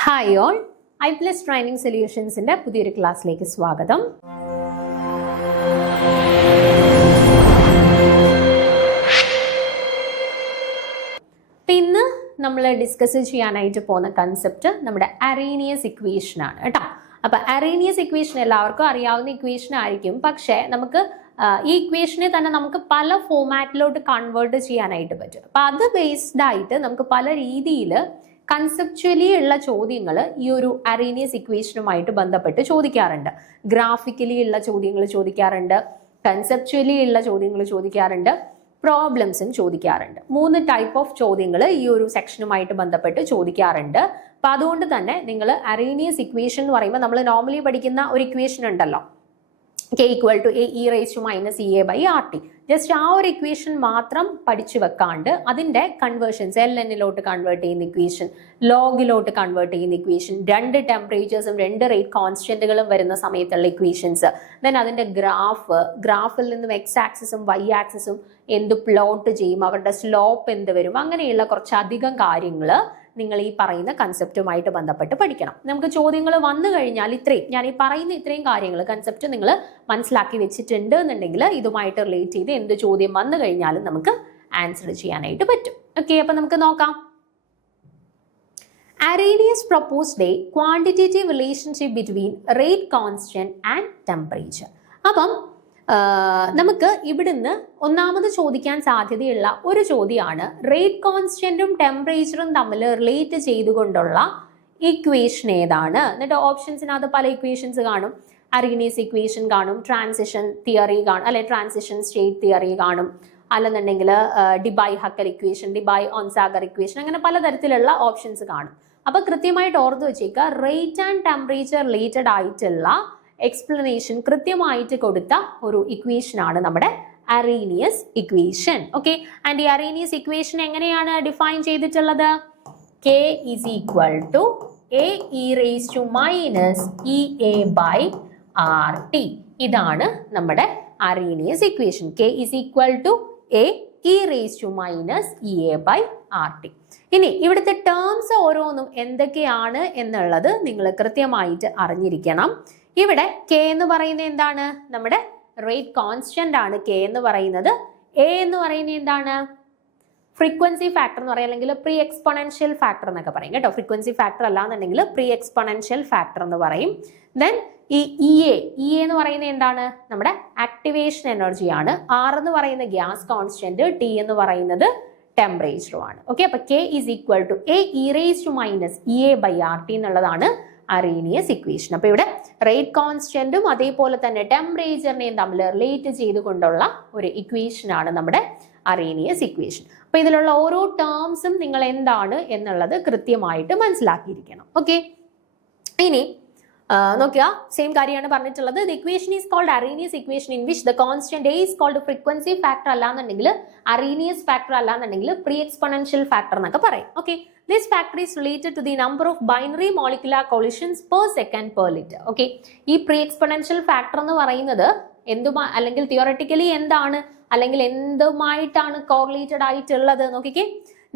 Hi all, iPlus training സൊല്യൂഷൻസിന്റെ പുതിയൊരു ക്ലാസ്സിലേക്ക് സ്വാഗതം. ഇന്ന് നമ്മൾ ഡിസ്കസ് ചെയ്യാനായിട്ട് പോകുന്ന കൺസെപ്റ്റ് നമ്മുടെ അറേനിയസ് ഇക്വേഷൻ ആണ് കേട്ടോ. അപ്പൊ അറേനിയസ് ഇക്വേഷൻ എല്ലാവർക്കും അറിയാവുന്ന ഇക്വേഷൻ ആയിരിക്കും, പക്ഷേ നമുക്ക് ഈ ഇക്വേഷനെ തന്നെ നമുക്ക് പല ഫോമാറ്റിലോട്ട് കൺവേർട്ട് ചെയ്യാനായിട്ട് പറ്റും. അപ്പൊ അത് ബേസ്ഡ് ആയിട്ട് നമുക്ക് പല രീതിയിൽ കൺസെപ്ച്വലി ഉള്ള ചോദ്യങ്ങൾ ഈ ഒരു അറേനിയസ് ഇക്വേഷനുമായിട്ട് ബന്ധപ്പെട്ട് ചോദിക്കാറുണ്ട്. ഗ്രാഫിക്കലി ഉള്ള ചോദ്യങ്ങൾ ചോദിക്കാറുണ്ട്, കൺസെപ്ച്വലി ഉള്ള ചോദ്യങ്ങൾ ചോദിക്കാറുണ്ട്, പ്രോബ്ലംസും ചോദിക്കാറുണ്ട്. 3 ടൈപ്പ് ഓഫ് ചോദ്യങ്ങൾ ഈ ഒരു സെക്ഷനുമായിട്ട് ബന്ധപ്പെട്ട് ചോദിക്കാറുണ്ട്. അപ്പൊ അതുകൊണ്ട് തന്നെ നിങ്ങൾ അറേനിയസ് ഇക്വേഷൻ എന്ന് പറയുമ്പോൾ നമ്മൾ നോർമലി പഠിക്കുന്ന ഒരു ഇക്വേഷൻ ഉണ്ടല്ലോ, k equal to a e raised to minus ea by rt. Just ആ ഒരു ഇക്വേഷൻ മാത്രം പഠിച്ചു വെക്കാണ്ട് അതിന്റെ കൺവേർഷൻസ് ln-ലോട്ട് കൺവേർട്ട് ചെയ്യുന്ന ഇക്വേഷൻ, ലോഗിലോട്ട് കൺവേർട്ട് ചെയ്യുന്ന ഇക്വേഷൻ, 2 ടെമ്പറേച്ചേഴ്സും 2 റേറ്റ് കോൺസ്റ്റന്റുകളും വരുന്ന സമയത്തുള്ള ഇക്വേഷൻസ്, ദെൻ അതിന്റെ ഗ്രാഫിൽ നിന്നും x ആക്സിസും y ആക്സിസും എന്ത് പ്ലോട്ട് ചെയ്യും, അവരുടെ സ്ലോപ്പ് എന്ത് വരും, അങ്ങനെയുള്ള കുറച്ചധികം കാര്യങ്ങൾ നിങ്ങൾ ഈ പറയുന്ന കൺസെപ്റ്റുമായിട്ട് ബന്ധപ്പെട്ട് പഠിക്കണം. നമുക്ക് ചോദ്യങ്ങൾ വന്നു കഴിഞ്ഞാൽ ഞാൻ ഈ പറയുന്ന ഇത്രയും കാര്യങ്ങൾ കൺസെപ്റ്റ് നിങ്ങൾ മനസ്സിലാക്കി വെച്ചിട്ടുണ്ട് എന്നുണ്ടെങ്കിൽ ഇതുമായിട്ട് റിലേറ്റ് ചെയ്ത് എന്ത് ചോദ്യം വന്നു കഴിഞ്ഞാലും നമുക്ക് ആൻസർ ചെയ്യാനായിട്ട് പറ്റും. ഓക്കെ, അപ്പൊ നമുക്ക് നോക്കാം. Arrhenius proposed a quantitative relationship between rate constant and temperature. അപ്പം നമുക്ക് ഇവിടുന്ന് ഒന്നാമത് ചോദിക്കാൻ സാധ്യതയുള്ള ഒരു ചോദ്യമാണ് റേറ്റ് കോൺസ്റ്റന്റും ടെമ്പറേച്ചറും തമ്മിൽ റിലേറ്റ് ചെയ്തുകൊണ്ടുള്ള ഇക്വേഷൻ ഏതാണ്. എന്നിട്ട് ഓപ്ഷൻസിനകത്ത് പല ഇക്വേഷൻസ് കാണും. അറേനിയസ് ഇക്വേഷൻ കാണും, ട്രാൻസിഷൻ തിയറി കാണും, അല്ലെ ട്രാൻസിഷൻ സ്റ്റേറ്റ് തിയറി കാണും, അല്ലെന്നുണ്ടെങ്കിൽ ഡിബൈ-ഹക്കൽ ഇക്വേഷൻ, ഡിബൈ-ഓൺസാഗർ ഇക്വേഷൻ, അങ്ങനെ പലതരത്തിലുള്ള ഓപ്ഷൻസ് കാണും. അപ്പൊ കൃത്യമായിട്ട് ഓർത്ത് വെച്ചേക്കുക, റേറ്റ് ആൻഡ് ടെമ്പറേച്ചർ റിലേറ്റഡ് ആയിട്ടുള്ള എക്സ്പ്ലനേഷൻ കൃത്യമായിട്ട് കൊടുത്ത ഒരു ഇക്വേഷൻ ആണ് നമ്മുടെ അറേനിയസ് ഇക്വേഷൻ. ഓക്കെ, ആൻഡ് ഈ അറേനിയസ് ഇക്വേഷൻ എങ്ങനെയാണ് ഡിഫൈൻ ചെയ്തിട്ടുള്ളത്? k is equal to a e raised to minus ea by rt. ഇതാണ് നമ്മുടെ Arrhenius equation. k is equal to a e raised to minus ea by rt. ഇനി ഇവിടുത്തെ terms ഓരോന്നും എന്തൊക്കെയാണ് എന്നുള്ളത് നിങ്ങൾ കൃത്യമായിട്ട് അറിഞ്ഞിരിക്കണം. ഇവിടെ k എന്ന് പറയുന്നത് എന്താണ്? നമ്മുടെ റേറ്റ് കോൺസ്റ്റന്റ് ആണ് k എന്ന് പറയുന്നത്. a എന്ന് പറയുന്നത് എന്താണ്? ഫ്രീക്വൻസി ഫാക്ടർ എന്ന് പറയും, അല്ലെങ്കിൽ പ്രീ എക്സ്പൊണൻഷ്യൽ ഫാക്ടർ എന്നൊക്കെ പറയും കേട്ടോ. ഫ്രീക്വൻസി ഫാക്ടർ അല്ലാന്നുണ്ടെങ്കിൽ പ്രീ എക്സ്പൊണൻഷ്യൽ ഫാക്ടർ എന്ന് പറയും. ദെൻ ഈ ഇ എന്ന് പറയുന്നത് എന്താണ്? നമ്മുടെ ആക്ടിവേഷൻ എനർജിയാണ്. r എന്ന് പറയുന്ന ഗ്യാസ് കോൺസ്റ്റന്റ്, t എന്ന് പറയുന്നത് ടെമ്പറേച്ചറുമാണ്. ഓക്കെ, അപ്പൊ k is equal to a e raised to minus ea by rt എന്നുള്ളതാണ് അറേനിയസ് ഇക്വേഷൻ. അപ്പൊ ഇവിടെ റേറ്റ് കോൺസ്റ്റന്റും അതേപോലെ തന്നെ ടെമ്പറേച്ചറിനെയും തമ്മിൽ റിലേറ്റ് ചെയ്തുകൊണ്ടുള്ള ഒരു ഇക്വേഷൻ ആണ് നമ്മുടെ അറേനിയസ് ഇക്വേഷൻ. അപ്പൊ ഇതിലുള്ള ഓരോ ടേംസും നിങ്ങൾ എന്താണ് എന്നുള്ളത് കൃത്യമായിട്ട് മനസ്സിലാക്കിയിരിക്കണം. ഓക്കെ, ഇനി നോക്കുക, സെയിം കാര്യമാണ് പറഞ്ഞിട്ടുള്ളത്. The equation is called Arrhenius equation in which the constant A is called frequency factor അല്ലാന്നുണ്ടെങ്കിൽ അറേനിയസ് ഫാക്ടർ അല്ലാന്നുണ്ടെങ്കിൽ പ്രീ എക്സ്പൊണൻഷ്യൽ ഫാക്ടർ എന്നൊക്കെ പറയും. Okay, this factor is related to the number of binary molecular collisions per second per liter. Okay, ഈ pre exponential factor എന്ന് പറയുന്നത് അല്ലെങ്കിൽ തിയോററ്റിക്കലി എന്താണ്, അല്ലെങ്കിൽ എന്തുമായിട്ടാണ് കോറിലേറ്റഡ് ആയിട്ടുള്ളത് നോക്കിക്കേ.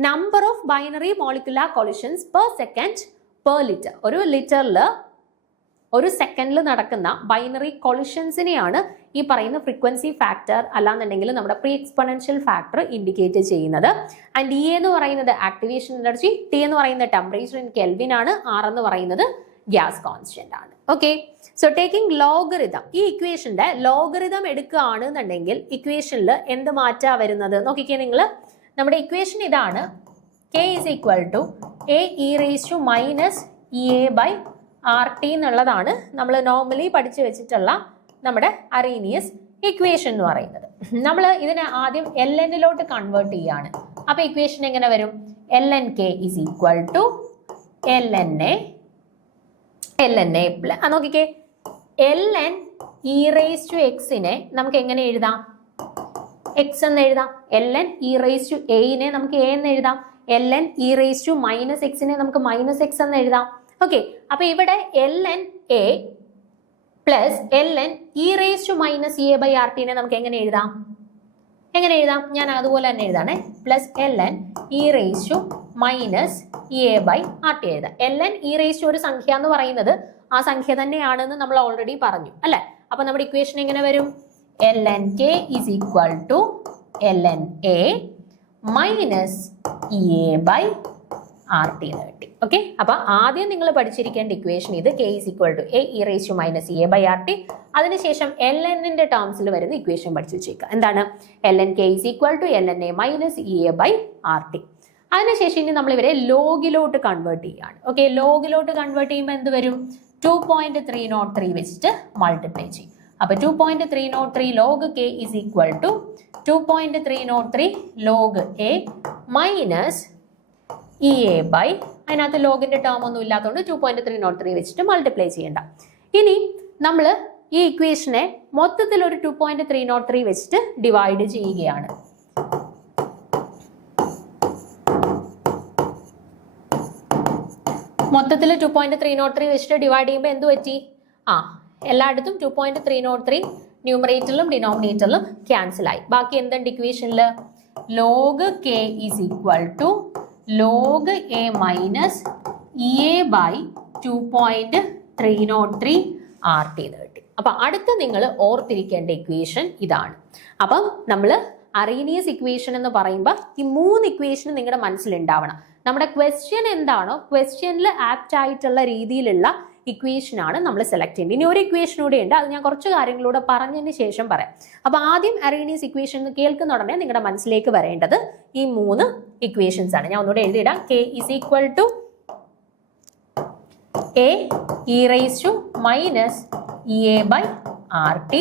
Number of binary molecular collisions per second per litre. ഒരു ലിറ്ററിൽ ഒരു സെക്കൻഡിൽ നടക്കുന്ന ബൈനറി കൊളിഷൻസിനെയാണ് ഈ പറയുന്ന ഫ്രീക്വൻസി ഫാക്ടർ അല്ലാന്നുണ്ടെങ്കിൽ നമ്മുടെ പ്രീ എക്സ്പൊണൻഷ്യൽ ഫാക്ടർ ഇൻഡിക്കേറ്റ് ചെയ്യുന്നത്. ആൻഡ് ഇ എന്ന് പറയുന്നത് ആക്ടിവേഷൻ എനർജി, ടി എന്ന് പറയുന്നത് ടെമ്പറേച്ചർ ഇൻ കെൽവിൻ ആണ്, ആർ എന്ന് പറയുന്നത് ഗ്യാസ് കോൺസ്റ്റന്റ് ആണ്. ഓക്കെ, സോ ടേക്കിംഗ് ലോഗറിതം, ഈ ഇക്വേഷന്റെ ലോഗറിതം എടുക്കുകയാണെന്നുണ്ടെങ്കിൽ ഇക്വേഷനിൽ എന്ത് മാറ്റാ വരുന്നത് നോക്കിക്കേ നിങ്ങൾ. നമ്മുടെ ഇക്വേഷൻ ഇതാണ്, k is equal to a e raised to minus ea by rt എന്നുള്ളതാണ് നമ്മൾ നോർമലി പഠിച്ചു വെച്ചിട്ടുള്ള നമ്മുടെ അറേനിയസ് ഇക്വേഷൻ എന്ന് പറയുന്നത്. നമ്മൾ ഇതിനെ ആദ്യം ln-ലോട്ട് കൺവേർട്ട് ചെയ്യാണ്. അപ്പൊ ഇക്വേഷൻ എങ്ങനെ വരും? ln k is equal to ln a നോക്കിക്കേ, ln e raised to x നെ നമുക്ക് എങ്ങനെ എഴുതാം? x എന്ന് എഴുതാം. ln e raised to a നെ നമുക്ക് a എന്ന് എഴുതാം. ln e raised to minus x നെ നമുക്ക് minus x എന്ന് എഴുതാം. ഓക്കെ, അപ്പൊ ഇവിടെ ln a plus ln e raised to minus ea by rt നെ നമുക്ക് എങ്ങനെ എഴുതാം? ഞാൻ അതുപോലെ തന്നെ എഴുതാണേ. Plus ln e raised to minus E A by R T എഴുതാം. ln ഇ റേസ് ടു ഒരു സംഖ്യ എന്ന് പറയുന്നത് ആ സംഖ്യ തന്നെയാണെന്ന് നമ്മൾ ഓൾറെഡി പറഞ്ഞു അല്ലെ. അപ്പൊ നമ്മുടെ ഇക്വേഷൻ എങ്ങനെ വരും? ln k is equal to ln a minus E A by R T എന്ന് കിട്ടി. ഓക്കെ, അപ്പൊ ആദ്യം നിങ്ങൾ പഠിച്ചിരിക്കേണ്ട ഇക്വേഷൻ ഇത് k is equal to a e raised to minus e a by rt. അതിനുശേഷം ln-ന്റെ ടേംസിൽ വരുന്ന ഇക്വേഷൻ പഠിച്ചു വെച്ചേക്കുക. എന്താണ്? ln k is equal to ln a minus e a by rt. അതിനുശേഷം ഇനി നമ്മൾ ഇവരെ ലോഗിലോട്ട് കൺവേർട്ട് ചെയ്യാണ്. ഓക്കെ, ലോഗിലോട്ട് കൺവേർട്ട് ചെയ്യുമ്പോൾ എന്ത് വരും? 2.303 വെച്ചിട്ട് മൾട്ടിപ്ലൈ ചെയ്യും. അപ്പൊ 2.303 log k is equal to 2.303 log a minus E A by, അതിനകത്ത് ലോഗിന്റെ ടേം ഒന്നും ഇല്ലാത്തതുകൊണ്ട് 2.303 വെച്ചിട്ട് മൾട്ടിപ്ലൈ ചെയ്യണ്ട. ഇനി നമ്മൾ ഈ ഇക്വേഷനെ മൊത്തത്തിൽ ഒരു 2.303 വെച്ചിട്ട് ഡിവൈഡ് ചെയ്യുകയാണ്. മൊത്തത്തിൽ 2.303 വെച്ചിട്ട് ഡിവൈഡ് ചെയ്യുമ്പോൾ എന്ത് പറ്റി? എല്ലായിടത്തും 2.303 ന്യൂമറേറ്ററിലും ഡിനോമിനേറ്ററിലും ക്യാൻസൽ ആയി. ബാക്കി എന്തുണ്ട് ഇക്വേഷനിൽ? Log K is equal to log A minus E A by 2.303 R T എന്ന് കിട്ടി. അപ്പൊ അടുത്ത നിങ്ങൾ ഓർത്തിരിക്കേണ്ട ഇക്വേഷൻ ഇതാണ്. അപ്പം നമ്മൾ അറീനിയസ് ഇക്വേഷൻ എന്ന് പറയുമ്പോൾ ഈ 3 ഇക്വേഷൻ നിങ്ങളുടെ മനസ്സിലുണ്ടാവണം. നമ്മുടെ ക്വസ്റ്റ്യൻ എന്താണോ, ക്വസ്റ്റ്യനിൽ ആപ്റ്റ് ആയിട്ടുള്ള രീതിയിലുള്ള ഇക്വേഷൻ ആണ് നമ്മൾ സെലക്ട് ചെയ്യേണ്ടത്. ഇനി ഒരു ഇക്വേഷൻ കൂടെ ഉണ്ട്, അത് ഞാൻ കുറച്ച് കാര്യങ്ങളൂടെ പറഞ്ഞതിന് ശേഷം പറയാം. അപ്പൊ ആദ്യം അറീനിയസ് ഇക്വേഷൻ കേൾക്കുന്ന ഉടനെ നിങ്ങളുടെ മനസ്സിലേക്ക് വരേണ്ടത് ഈ 3 ഇക്വേഷൻസ് ആണ്. ഞാൻ ഒന്നുകൂടെ എഴുതിയിടാം. k is equal to a e raised to minus e a by r t,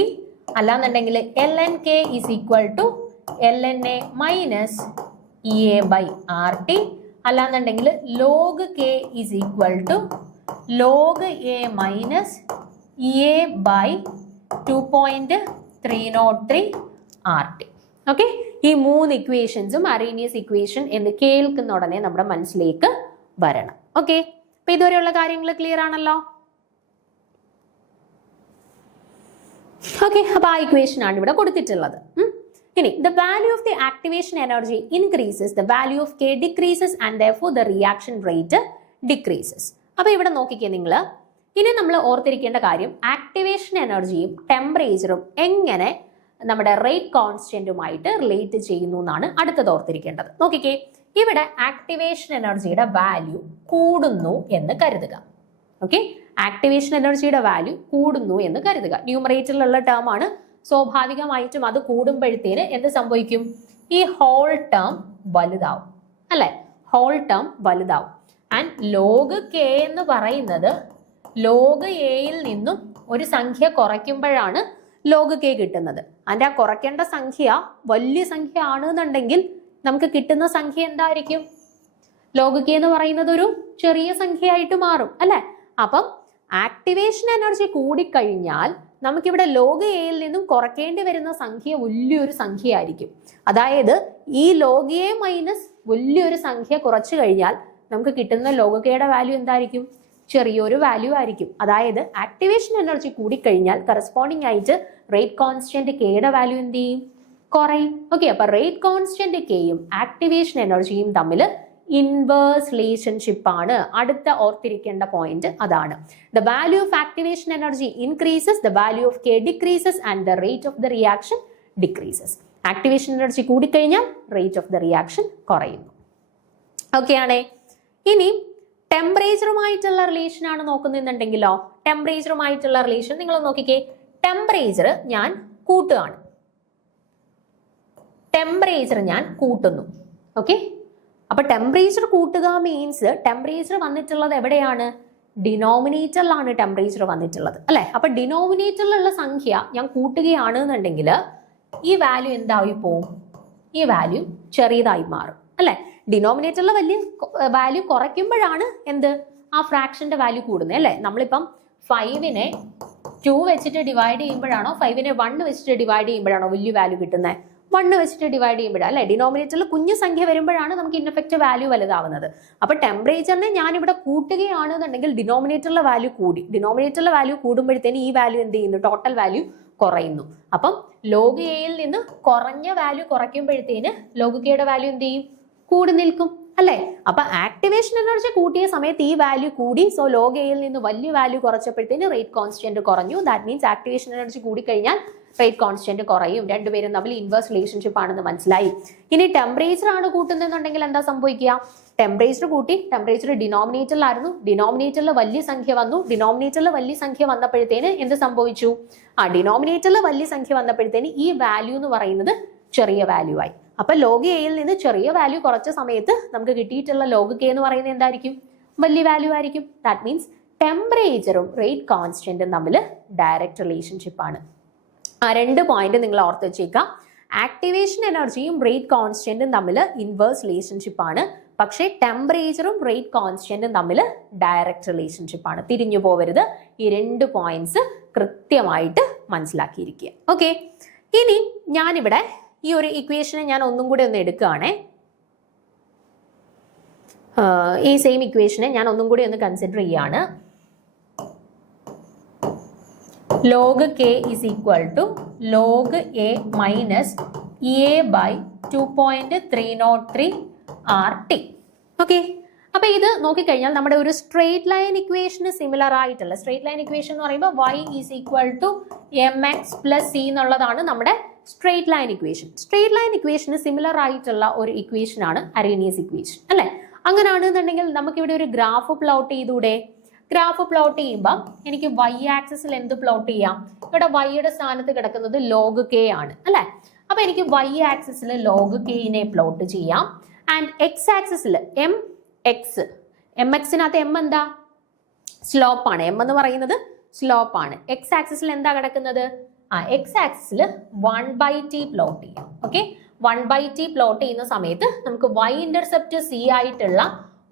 അല്ലാന്നുണ്ടെങ്കിൽ ln k is equal to ln a minus e a by r t, അല്ലാന്നുണ്ടെങ്കിൽ log k is equal to log a minus e a by 2.303 r t. Okay, ഈ 3 ഇക്വേഷൻസും Arrhenius equation എന്ന് കേൾക്കുന്ന ഉടനെ നമ്മുടെ മനസ്സിലേക്ക് വരണം. Okay, അപ്പൊ ഇതുവരെയുള്ള കാര്യങ്ങൾ ക്ലിയർ ആണല്ലോ? ഓക്കെ, അപ്പൊ ആ ഇക്വേഷൻ ആണ് ഇവിടെ കൊടുത്തിട്ടുള്ളത്. ഇനി the value of the activation energy increases, the value of k decreases and therefore the reaction rate decreases. അപ്പൊ ഇവിടെ നോക്കിക്കേ നിങ്ങൾ, ഇനി നമ്മൾ ഓർത്തിരിക്കേണ്ട കാര്യം ആക്ടിവേഷൻ എനർജിയും ടെമ്പറേച്ചറും എങ്ങനെ നമ്മുടെ റേറ്റ് കോൺസ്റ്റന്റുമായിട്ട് റിലേറ്റ് ചെയ്യുന്നു എന്നാണ് അടുത്തത് ഓർത്തിരിക്കേണ്ടത്. നോക്കിക്കേ, ഇവിടെ ആക്ടിവേഷൻ എനർജിയുടെ വാല്യൂ കൂടുന്നു എന്ന് കരുതുക. ഓക്കെ, ആക്ടിവേഷൻ എനർജിയുടെ വാല്യൂ കൂടുന്നു എന്ന് കരുതുക. ന്യൂമറേറ്ററിലുള്ള ടേം ആണ്. സ്വാഭാവികമായിട്ടും അത് കൂടുമ്പോഴത്തേന് എന്ത് സംഭവിക്കും? ഈ ഹോൾ ടേം വലുതാവും അല്ലെ? ഹോൾ ടേം വലുതാവും. ആൻഡ് ലോഗ് കെ എന്ന് പറയുന്നത് ലോഗ് എയിൽ നിന്നും ഒരു സംഖ്യ കുറയ്ക്കുമ്പോഴാണ് ലോഗ് കെ കിട്ടുന്നത്. അതിൻ്റെ ആ കുറയ്ക്കേണ്ട സംഖ്യ വലിയ സംഖ്യ ആണെന്നുണ്ടെങ്കിൽ നമുക്ക് കിട്ടുന്ന സംഖ്യ എന്തായിരിക്കും? ലോഗ് കെ എന്ന് പറയുന്നത് ഒരു ചെറിയ സംഖ്യയായിട്ട് മാറും അല്ലെ? അപ്പം ആക്ടിവേഷൻ എനർജി കൂടിക്കഴിഞ്ഞാൽ നമുക്കിവിടെ ലോഗ് എയിൽ നിന്നും കുറയ്ക്കേണ്ടി വരുന്ന സംഖ്യ വലിയൊരു സംഖ്യ ആയിരിക്കും. അതായത് ഈ ലോഗ് എ മൈനസ് വലിയൊരു സംഖ്യ കുറച്ചു കഴിഞ്ഞാൽ നമുക്ക് കിട്ടുന്ന ലോഗ് കെയുടെ വാല്യൂ എന്തായിരിക്കും? ചെറിയൊരു വാല്യൂ ആയിരിക്കും. അതായത് ആക്ടിവേഷൻ എനർജി കൂടിക്കഴിഞ്ഞാൽ കറസ്പോണ്ടിങ് ആയിട്ട് റേറ്റ് കോൺസ്റ്റന്റ് കെയുടെ വാല്യൂ എന്ത് ചെയ്യും? കുറയും. ഓക്കെ, അപ്പൊ റേറ്റ് കോൺസ്റ്റന്റ് കെയും ആക്ടിവേഷൻ എനർജിയും തമ്മിൽ ഇൻവേഴ്സ് റിലേഷൻഷിപ്പ് ആണ്. അടുത്ത ഓർത്തിരിക്കേണ്ട പോയിന്റ് അതാണ്. The value of activation energy increases, the value of k decreases and the rate of the reaction decreases. Activation energy കൂടിക്കഴിഞ്ഞാൽ റേറ്റ് ഓഫ് ദ റിയാക്ഷൻ കുറയുന്നു. ഓക്കെ ആണേ. ഇനി ടെമ്പറേച്ചറുമായിട്ടുള്ള റിലേഷൻ ആണ് നോക്കുന്നുണ്ടെങ്കിലോ, ടെമ്പറേച്ചറുമായിട്ടുള്ള റിലേഷൻ നിങ്ങൾ നോക്കിക്കേ. ടെമ്പറേച്ചർ ഞാൻ കൂട്ടുകയാണ്, ടെമ്പറേച്ചർ ഞാൻ കൂട്ടുന്നു. ഓക്കെ, അപ്പൊ ടെമ്പറേച്ചർ കൂട്ടുക മീൻസ് ടെമ്പറേച്ചർ വന്നിട്ടുള്ളത് എവിടെയാണ്? ഡിനോമിനേറ്ററിലാണ് ടെമ്പറേച്ചർ വന്നിട്ടുള്ളത് അല്ലെ? അപ്പൊ ഡിനോമിനേറ്ററിലുള്ള സംഖ്യ ഞാൻ കൂട്ടുകയാണ് എന്നുണ്ടെങ്കിൽ ഈ വാല്യൂ എന്തായി പോവും? ഈ വാല്യൂ ചെറിയതായി മാറും അല്ലെ? ഡിനോമിനേറ്ററിലെ വലിയ വാല്യൂ കുറയ്ക്കുമ്പോഴാണ് എന്ത്? ആ ഫ്രാക്ഷന്റെ വാല്യൂ കൂടുന്നത് അല്ലെ? നമ്മളിപ്പം 5നെ 2 വെച്ചിട്ട് ഡിവൈഡ് ചെയ്യുമ്പോഴാണോ 5നെ 1 വെച്ചിട്ട് ഡിവൈഡ് ചെയ്യുമ്പോഴാണോ വലിയ വാല്യൂ കിട്ടുന്നത്? 1 വെച്ചിട്ട് ഡിവൈഡ് ചെയ്യുമ്പോഴാണ് അല്ലെ? ഡിനോമിനേറ്ററിൽ കുഞ്ഞു സംഖ്യ വരുമ്പോഴാണ് നമുക്ക് ഇൻഎഫക്റ്റീവ് വാല്യൂ വലുതാവുന്നത്. അപ്പൊ ടെമ്പറേച്ചറിനെ ഞാൻ ഇവിടെ കൂട്ടുകയാണെന്നുണ്ടെങ്കിൽ ഡിനോമിനേറ്ററിലെ വാല്യൂ കൂടി. ഡിനോമിനേറ്ററിലെ വാല്യൂ കൂടുമ്പോഴത്തേന് ഈ വാല്യൂ എന്ത് ചെയ്യുന്നു? ടോട്ടൽ വാല്യൂ കുറയുന്നു. അപ്പം ലോഗ് എയിൽ നിന്ന് കുറഞ്ഞ വാല്യൂ കുറയ്ക്കുമ്പോഴത്തേന് ലോഗ് കെയുടെ വാല്യൂ എന്ത് ചെയ്യും? കൂടി നിൽക്കും അല്ലേ? അപ്പൊ ആക്ടിവേഷൻ എനർജി കൂട്ടിയ സമയത്ത് ഈ വാല്യൂ കൂടി. സോ ലോഗ് എയിൽ നിന്ന് വലിയ വാല്യൂ കുറച്ചപ്പോഴത്തേന് റേറ്റ് കോൺസ്റ്റന്റ് കുറഞ്ഞു. ദാറ്റ് മീൻസ് ആക്ടിവേഷൻ എനർജി കൂടി കഴിഞ്ഞാൽ റേറ്റ് കോൺസ്റ്റന്റ് കുറയും. രണ്ടുപേരും തമ്മിൽ ഇൻവേഴ്സ് റിലേഷൻഷിപ്പ് ആണെന്ന് മനസ്സിലായി. ഇനി ടെമ്പറേച്ചർ ആണ് കൂട്ടുന്നതെന്നുണ്ടെങ്കിൽ എന്താ സംഭവിക്കുക? ടെമ്പറേച്ചർ കൂട്ടി, ടെമ്പറേച്ചർ ഡിനോമിനേറ്ററിലായിരുന്നു, ഡിനോമിനേറ്ററിൽ വലിയ സംഖ്യ വന്നു. ഡിനോമിനേറ്ററിൽ വലിയ സംഖ്യ വന്നപ്പോഴത്തേന് എന്ത് സംഭവിച്ചു? ഡിനോമിനേറ്ററിൽ വലിയ സംഖ്യ വന്നപ്പോഴത്തേന് ഈ വാല്യൂ എന്ന് പറയുന്നത് ചെറിയ വാല്യൂ ആയി. അപ്പൊ ലോഗ് എയിൽ നിന്ന് ചെറിയ വാല്യൂ കുറച്ച സമയത്ത് നമുക്ക് കിട്ടിയിട്ടുള്ള ലോഗ് കെ എന്ന് പറയുന്നത് എന്തായിരിക്കും? വലിയ വാല്യൂ ആയിരിക്കും. ദാറ്റ് മീൻസ് ടെമ്പറേച്ചറും റേറ്റ് കോൺസ്റ്റന്റും തമ്മിൽ ഡയറക്റ്റ് റിലേഷൻഷിപ്പ് ആണ്. ആ 2 പോയിന്റ് നിങ്ങൾ ഓർത്ത് വെച്ചേക്കാം. ആക്ടിവേഷൻ എനർജിയും റേറ്റ് കോൺസ്റ്റന്റും തമ്മിൽ ഇൻവേഴ്സ് റിലേഷൻഷിപ്പ് ആണ്. പക്ഷേ ടെമ്പറേച്ചറും റേറ്റ് കോൺസ്റ്റന്റും തമ്മിൽ ഡയറക്റ്റ് റിലേഷൻഷിപ്പ് ആണ്. തിരിഞ്ഞു പോവരുത്. ഈ 2 പോയിന്റ്സ് കൃത്യമായിട്ട് മനസ്സിലാക്കിയിരിക്കുക. ഓക്കെ, ഇനി ഞാനിവിടെ ഈ ഒരു ഇക്വേഷനെ ഞാൻ ഒന്നും കൂടി ഒന്ന് എടുക്കുകയാണേ. ഈ സെയിം ഇക്വേഷനെ ഞാൻ ഒന്നും കൂടി ഒന്ന് കൺസിഡർ ചെയ്യാണ്. Log K is equal to log A minus A by 2.303 RT. Okay, അപ്പൊ ഇത് നോക്കിക്കഴിഞ്ഞാൽ നമ്മുടെ ഒരു സ്ട്രേറ്റ് ലൈൻ ഇക്വേഷന് സിമിലർ ആയിട്ടുള്ള സ്ട്രേറ്റ് ലൈൻ ഇക്വേഷൻ എന്ന് പറയുമ്പോൾ y is equal to mx plus c എന്നുള്ളതാണ് നമ്മുടെ straight line equation. Straight line ഇക്വേഷന് സിമിലർ ആയിട്ടുള്ള ഒരു ഇക്വേഷൻ ആണ് അറേനിയസ് ഇക്വേഷൻ, അല്ലെ? അങ്ങനെയാണെന്നുണ്ടെങ്കിൽ നമുക്ക് ഇവിടെ ഒരു ഗ്രാഫ് പ്ലോട്ട് ചെയ്തൂടെ? ഗ്രാഫ് പ്ലോട്ട് ചെയ്യുമ്പോൾ എനിക്ക് y ആക്സിസിൽ എന്ത് പ്ലോട്ട് ചെയ്യാം? ഇവിടെ y-യുടെ സ്ഥാനത്ത് കിടക്കുന്നത് ലോഗ് കെ ആണ്, അല്ലെ? അപ്പൊ എനിക്ക് y ആക്സിസിൽ ലോഗ് കെനെ പ്ലോട്ട് ചെയ്യാം. ആൻഡ് x ആക്സിസിൽ mx-നകത്ത് m എന്താ? സ്ലോപ്പ് ആണ്. m എന്ന് പറയുന്നത് സ്ലോപ്പ് ആണ്. x ആക്സിസിൽ എന്താ കിടക്കുന്നത്? x ആക്സിസിൽ 1/t പ്ലോട്ട് ചെയ്യാം. ഓക്കെ, 1/t പ്ലോട്ട് ചെയ്യുന്ന സമയത്ത് നമുക്ക് y ഇന്റർസെപ്റ്റ് c ആയിട്ടുള്ള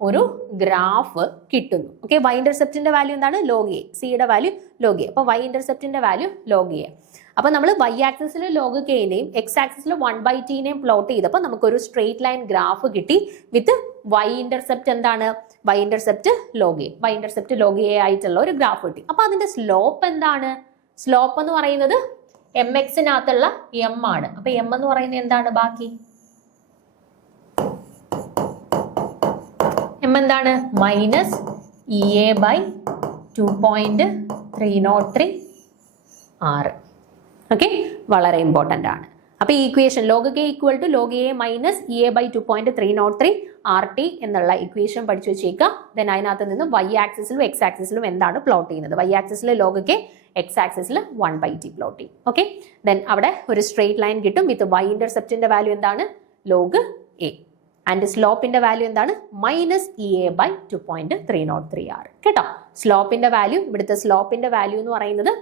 ഒരു ഗ്രാഫ് കിട്ടുന്നു. ഓക്കെ, y ഇന്റർസെപ്റ്റിന്റെ വാല്യൂ എന്താണ്? Log A. സിയുടെ വാല്യൂ ലോഗ് എ. അപ്പൊ y ഇന്റർസെപ്റ്റിന്റെ വാല്യൂ ലോഗ് എ. അപ്പൊ നമ്മൾ y ആക്സിസിൽ ലോഗ് കെനെയും x ആക്സിസിൽ 1/tനെയും പ്ലോട്ട് ചെയ്തപ്പോൾ നമുക്കൊരു സ്ട്രേറ്റ് ലൈൻ ഗ്രാഫ് കിട്ടി വിത്ത് y ഇന്റർസെപ്റ്റ് എന്താണ്? y intercept log A. y intercept log A ആയിട്ടുള്ള ഒരു ഗ്രാഫ് കിട്ടി. അപ്പൊ അതിന്റെ സ്ലോപ്പ് എന്താണ്? സ്ലോപ്പ് എന്ന് പറയുന്നത് mx-നകത്തുള്ള m ആണ്. അപ്പൊ m എന്ന് പറയുന്നത് എന്താണ്? ബാക്കി m എന്താണ്? Minus EA by 2.303 R. Okay, വളരെ ഇമ്പോർട്ടൻ്റ് ആണ്. അപ്പൊ ഈ equation log K equal to log A minus EA by 2.303 RT എന്നുള്ള ഇക്വേഷൻ പഠിച്ചു വെച്ചേക്കുക. ദെൻ അതിനകത്ത് നിന്ന് y ആക്സിസിലും x ആക്സിസിലും എന്താണ് പ്ലോട്ട് ചെയ്യുന്നത്? y ആക്സിസിൽ ലോഗ് കെ, x ആക്സിസിൽ 1/t പ്ലോട്ട് ചെയ്യും. ഓക്കെ, ദെൻ അവിടെ ഒരു സ്ട്രേറ്റ് ലൈൻ കിട്ടും വിത്ത് y ഇന്റർസെപ്റ്റിന്റെ വാല്യൂ എന്താണ്? Log A. ആൻഡ് സ്ലോപ്പിന്റെ വാല്യൂ എന്താണ്? Minus EA by 2.303 R. കേട്ടോ, സ്ലോപ്പിന്റെ വാല്യൂ, ഇവിടുത്തെ സ്ലോപ്പിന്റെ വാല്യൂ എന്ന് പറയുന്നത്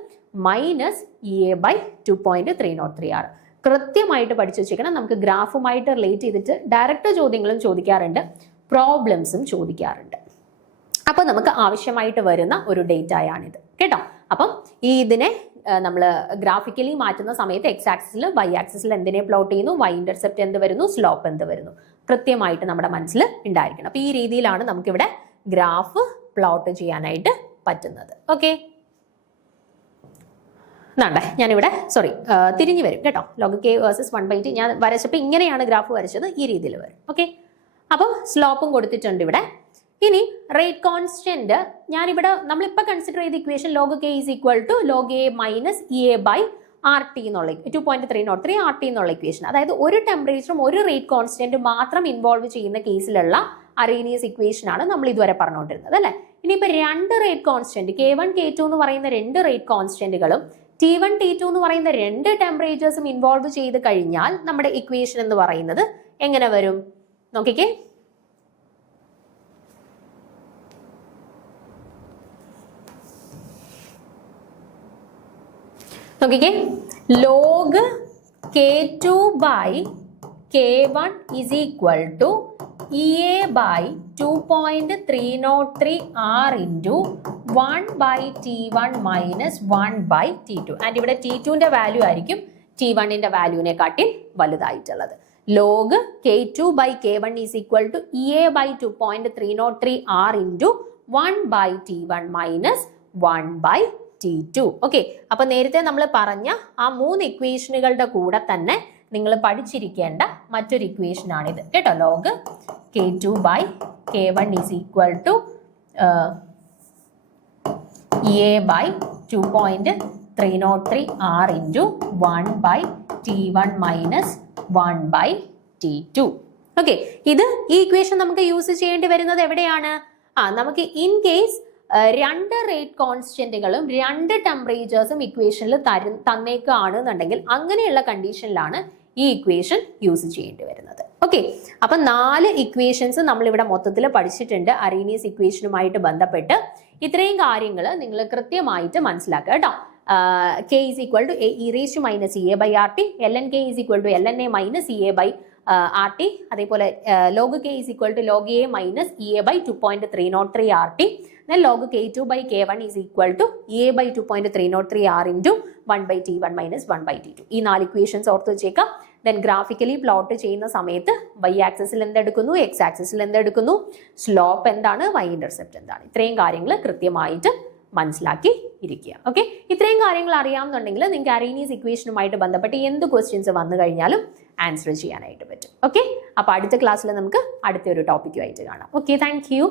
മൈനസ് EA ബൈ 2.303 R. കൃത്യമായിട്ട് പഠിച്ചു വെച്ചേക്കണം. നമുക്ക് ഗ്രാഫുമായിട്ട് റിലേറ്റ് ചെയ്തിട്ട് ഡയറക്റ്റ് ചോദ്യങ്ങളും ചോദിക്കാറുണ്ട്, പ്രോബ്ലംസും ചോദിക്കാറുണ്ട്. അപ്പൊ നമുക്ക് ആവശ്യമായിട്ട് വരുന്ന ഒരു ഡേറ്റയാണിത്. കേട്ടോ, അപ്പം ഈ ഇതിനെ നമ്മൾ ഗ്രാഫിക്കലി മാറ്റുന്ന സമയത്ത് x ആക്സിസിൽ y ആക്സിസിൽ എന്തിനെ പ്ലോട്ട് ചെയ്യുന്നു? y ഇന്റർസെപ്റ്റ് എന്ത് വരുന്നു? സ്ലോപ്പ് എന്ത് വരുന്നു? കൃത്യമായിട്ട് നമ്മുടെ മനസ്സിൽ ഉണ്ടായിരിക്കണം. അപ്പൊ ഈ രീതിയിലാണ് നമുക്കിവിടെ ഗ്രാഫ് പ്ലോട്ട് ചെയ്യാനായിട്ട് പറ്റുന്നത്. ഓക്കെ, ഞാനിവിടെ തിരിഞ്ഞു വരും കേട്ടോ. ലോഗ് കെ വേഴ്സസ് 1/t ഞാൻ വരച്ചപ്പോൾ ഇങ്ങനെയാണ് ഗ്രാഫ് വരച്ചത്, ഈ രീതിയിൽ വരും. ഓക്കെ, അപ്പം സ്ലോപ്പും കൊടുത്തിട്ടുണ്ട് ഇവിടെ. ഇനി റേറ്റ് കോൺസ്റ്റന്റ് ഞാനിവിടെ നമ്മളിപ്പോൾ കൺസിഡർ ചെയ്ത equation log K is equal to log A minus EA by RT എന്നുള്ള 2.303 RT എന്നുള്ള ഇക്വേഷൻ. അതായത് ഒരു ടെമ്പറേച്ചറും ഒരു റേറ്റ് കോൺസ്റ്റന്റ് മാത്രം ഇൻവോൾവ് ചെയ്യുന്ന കേസിലുള്ള അറേനിയസ് ഇക്വേഷൻ ആണ് നമ്മൾ ഇതുവരെ പറഞ്ഞുകൊണ്ടിരുന്നത്, അല്ലെ? ഇനിയിപ്പോൾ 2 റേറ്റ് കോൺസ്റ്റന്റ് K1 K2 എന്ന് പറയുന്ന 2 റേറ്റ് കോൺസ്റ്റന്റുകളും T1 T2 എന്ന് പറയുന്ന 2 ടെമ്പറേച്ചേഴ്സും ഇൻവോൾവ് ചെയ്ത് കഴിഞ്ഞാൽ നമ്മുടെ ഇക്വേഷൻ എന്ന് പറയുന്നത് എങ്ങനെ വരും? നോക്കിക്കേ, log K2 by K1 is equal to EA by 2.303 R into 1/T1 minus 1/T2. And ഇവിടെ T2ന്റെ വാല്യൂ ആയിരിക്കും T1ന്റെ വാല്യൂവിനെക്കാട്ടിൽ വലുതായിട്ടുള്ളത്. Log K2 by K1 is equal to EA by 2.303 R into 1/T1 minus 1/T2. Okay, അപ്പൊ നേരത്തെ നമ്മൾ പറഞ്ഞ ആ 3 ഇക്വേഷനുകളുടെ കൂടെ തന്നെ നിങ്ങൾ പഠിച്ചിരിക്കേണ്ട മറ്റൊരു ഇക്വേഷൻ ആണിത് കേട്ടോ. Log K2 by K1 is equal to EA by 2.303 R into 1 by T1 minus 1 by T2. Okay, ഇത് ഈ ഇക്വേഷൻ നമുക്ക് യൂസ് ചെയ്യേണ്ടി വരുന്നത് എവിടെയാണ്? നമുക്ക് ഇൻ കേസ് രണ്ട് റേറ്റ് കോൺസ്റ്റന്റുകളും രണ്ട് ടെമ്പറേച്ചേഴ്സും ഇക്വേഷനിൽ തന്നേക്കാണെന്നുണ്ടെങ്കിൽ അങ്ങനെയുള്ള കണ്ടീഷനിലാണ് ഈ ഇക്വേഷൻ യൂസ് ചെയ്യേണ്ടി വരുന്നത്. ഓക്കെ, അപ്പൊ 4 ഇക്വേഷൻസ് നമ്മൾ ഇവിടെ മൊത്തത്തിൽ പഠിച്ചിട്ടുണ്ട് അറീനിയസ് ഇക്വേഷനുമായിട്ട് ബന്ധപ്പെട്ട്. ഇത്രയും കാര്യങ്ങൾ നിങ്ങൾ കൃത്യമായിട്ട് മനസ്സിലാക്കുക കേട്ടോ. K is equal to e raised to minus EA by RT, ln K is equal to ln A minus EA by RT, അതേപോലെ log K is equal to log A minus EA by 2.303 RT, then log K2 by K1 is equal to EA by 2.303 R into 1 by T1 minus 1 by T2. ഈ 4 equations ഓർത്ത് വെച്ചേക്കാം. Then graphically plot ചെയ്യുന്ന സമയത്ത് y ആക്സിസിൽ എന്തെടുക്കുന്നു, x ആക്സിസിൽ എന്തെടുക്കുന്നു, slope എന്താണ്, y intercept എന്താണ്, ഇത്രയും കാര്യങ്ങൾ കൃത്യമായിട്ട് മനസ്സിലാക്കി ഇരിക്കുക. ഓക്കെ, ഇത്രയും കാര്യങ്ങൾ അറിയാമെന്നുണ്ടെങ്കിൽ നിങ്ങൾക്ക് അറീനിയസ് ഇക്വേഷനുമായിട്ട് ബന്ധപ്പെട്ട് എന്ത് ക്വസ്റ്റ്യൻസ് വന്നു കഴിഞ്ഞാലും ആൻസർ ചെയ്യാനായിട്ട് പറ്റും. ഓക്കെ, അപ്പോൾ അടുത്ത ക്ലാസ്സിൽ നമുക്ക് അടുത്തൊരു ടോപ്പിക്കുമായിട്ട് കാണാം. Okay, thank you.